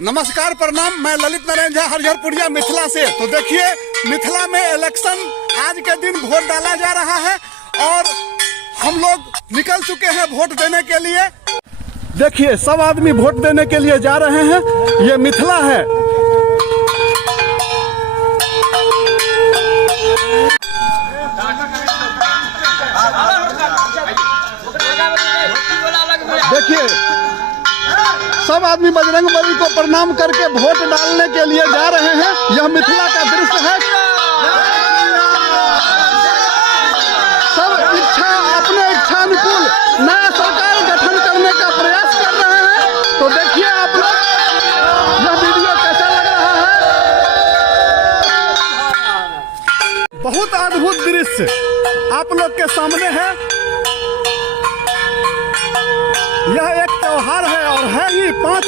नमस्कार प्रणाम, मैं ललित नारायण झा हरिहरपुरिया मिथिला से। तो देखिए, मिथिला में इलेक्शन आज के दिन वोट डाला जा रहा है और हम लोग निकल चुके हैं वोट देने के लिए। देखिए, सब आदमी वोट देने के लिए जा रहे हैं। ये मिथिला है। देखिए, सब आदमी बजरंगबली को प्रणाम करके वोट डालने के लिए जा रहे हैं। यह मिथिला का दृश्य है। सब अपने इच्छा अनुकूल नया सरकार गठन करने का प्रयास कर रहे हैं। तो देखिए आप लोग, यह वीडियो कैसा लग रहा है। बहुत अद्भुत दृश्य आप लोग के सामने है। यह एक त्योहार है और है ही 5